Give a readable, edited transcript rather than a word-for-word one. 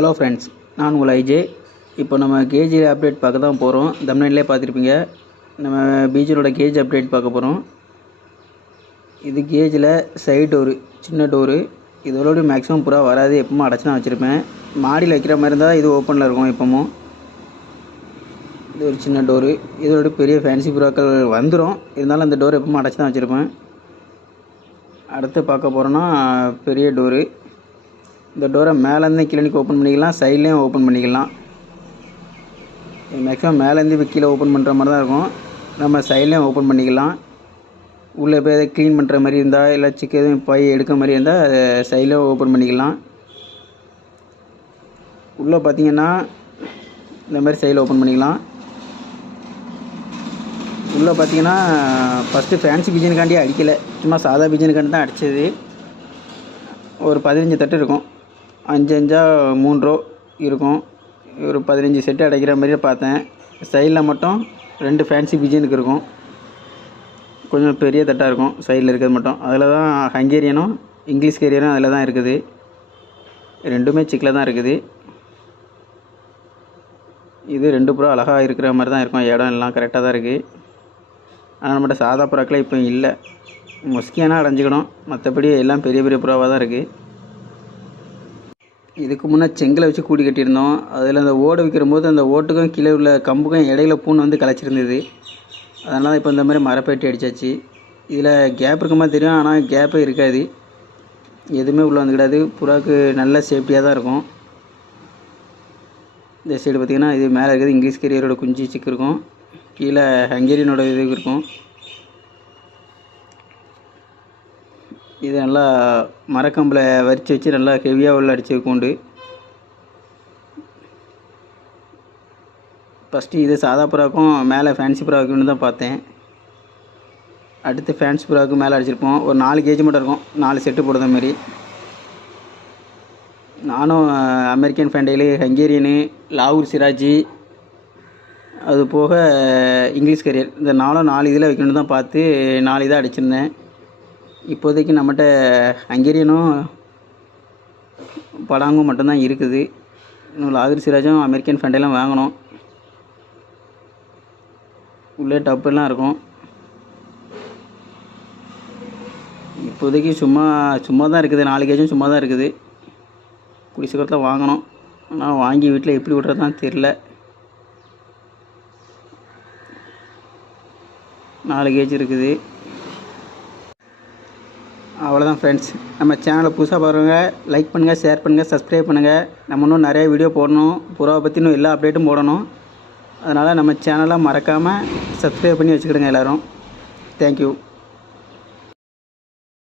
Hello friends, நான் உங்கள் ஐஜே. இப்போ நம்ம கேஜ் அப்டேட் பார்க்க தான் போகிறோம். தம்ப்நெயிலே பார்த்துருப்பீங்க. நம்ம பீஜரோட கேஜ் அப்டேட் பார்க்க போகிறோம். இது கேஜில் சைடு டோரு, சின்ன டோரு. இதோட மேக்ஸிமம் புறா வராது, எப்பவும் அடைச்சி தான் வச்சுருப்பேன். மாடியில் வைக்கிற மாதிரி இருந்தால் இது ஓப்பனில் இருக்கும் எப்பவும். இது ஒரு சின்ன டோரு. இதோட பெரிய ஃபேன்சி புறாக்கள் வந்துடும், இருந்தாலும் அந்த டோர் எப்பவும் அடைச்சி தான் வச்சுருப்பேன். அடுத்து பார்க்க போகிறோன்னா பெரிய டோரு. இந்த டோரை மேலேருந்து கீழே ஓப்பன் பண்ணிக்கலாம், சைட்லேயும் ஓப்பன் பண்ணிக்கலாம். மேக்ஸிமம் மேலேருந்து கீழே ஓப்பன் பண்ணுற மாதிரி தான் இருக்கும். நம்ம சைட்லேயும் ஓப்பன் பண்ணிக்கலாம். உள்ளே போய் எதாவது க்ளீன் பண்ணுற மாதிரி இருந்தால், இல்லை எதுவும் பை எடுக்கிற மாதிரி இருந்தால் அதை சைட்லேயும் ஓப்பன் பண்ணிக்கலாம். உள்ளே பார்த்தீங்கன்னா இந்த மாதிரி சைடில் ஓப்பன் பண்ணிக்கலாம். உள்ளே பார்த்தீங்கன்னா ஃபஸ்ட்டு ஃபேன்சி பிஜனுக்காண்டி அடிக்கலை, சும்மா சாதா பிஜனுக்காண்டி தான் அடித்தது. ஒரு 15 தட்டு இருக்கும், 5 5 3 ரோ இருக்கும். ஒரு 15 செட்டு அடைக்கிற மாதிரியே பார்த்தேன். சைடில் மட்டும் 2 ஃபேன்சி பிஜனுக்கு இருக்கும், கொஞ்சம் பெரிய தட்டாக இருக்கும் சைடில் இருக்கிறது மட்டும். அதில் தான் ஹங்கேரியனும் இங்கிலீஷ் கேரியரும் அதில் தான் இருக்குது. ரெண்டுமே சிக்கில் தான் இருக்குது. இது 2 புறா அழகாக இருக்கிற மாதிரி தான் இருக்கும், இடம் எல்லாம் கரெக்டாக தான் இருக்குது. ஆனால் நம்மகிட்ட சாதா புறாக்களே இப்போ இல்லை. மொஸ்கியானா அடைஞ்சிக்கணும், மற்றபடி எல்லாம் பெரிய பெரிய புறாவாக தான் இருக்குது. இதுக்கு முன்னே செங்கலை வச்சு கூடி கட்டியிருந்தோம். அதில் அந்த ஓடு வைக்கிற போது அந்த ஓட்டுக்கும் கீழே உள்ள கம்புக்கும் இடையில பூன் வந்து கலைச்சிருந்தது. அதனால் இப்போ இந்த மாதிரி மரப்பேட்டி அடித்தாச்சு. இதில் கேப் இருக்க மாதிரி தெரியும், ஆனால் கேப்பே இருக்காது, எதுவுமே உள்ளே வந்துக்கிடாது. புறாவுக்கு நல்ல சேஃப்டியாக தான் இருக்கும். இந்த சைடு பார்த்திங்கன்னா இது மேலே இருக்கிறது இங்கிலீஷ் கேரியரோட குஞ்சு சிக்கு இருக்கும், கீழே ஹங்கேரியனோட இது இருக்கும். இது நல்லா மரக்கம்பில் வரிச்சு வச்சு நல்லா ஹெவியாக உள்ள அடித்து கூண்டு. ஃபஸ்ட்டு இது சாதா புறாவுக்கும் மேலே ஃபேன்சி புறாவுக்குன்னு தான் பார்த்தேன். அடுத்து ஃபேன்சி புறாவுக்கு மேலே அடிச்சிருப்போம். ஒரு 4 கேஜி மட்டும் இருக்கும், 4 செட்டு போடுற மாதிரி. நானும் அமெரிக்கன் ஃபேண்டைலு, ஹங்கேரியனு, லாகூர் சிராஜி, அது போக இங்கிலீஷ் கேரியர், இந்த 4 இதில் வைக்கணுன்னு தான் பார்த்து 4 இதாக அடிச்சிருந்தேன். இப்போதைக்கு நம்மகிட்ட ஹங்கேரியனும் படாங்கும் மட்டும்தான் இருக்குது. இன்னும் லாகூர் சிராஜும் அமெரிக்கன் ஃபேண்டைலாம் வாங்கணும். உள்ளே டப்பெல்லாம் இருக்கும். இப்போதைக்கு சும்மா தான் இருக்குது, 4 கேஜும் சும்மா தான் இருக்குது. கூடிய சீக்கிரத்தில் வாங்கணும், ஆனால் வாங்கி வீட்டில் எப்படி விட்றதுதான் தெரில. 4 கேஜ் இருக்குது. அவ்வளோதான் ஃப்ரெண்ட்ஸ். நம்ம சேனலை புதுசாக பாருங்க, லைக் பண்ணுங்கள், ஷேர் பண்ணுங்கள், சப்ஸ்கிரைப் பண்ணுங்கள். நம்ம இன்னும் நிறைய வீடியோ போடணும், புறாவை பற்றி இன்னும் எல்லா அப்டேட்டும் போடணும். அதனால் நம்ம சேனலை மறக்காமல் சப்ஸ்கிரைப் பண்ணி வச்சுக்கிடுங்க எல்லோரும். தேங்க்யூ.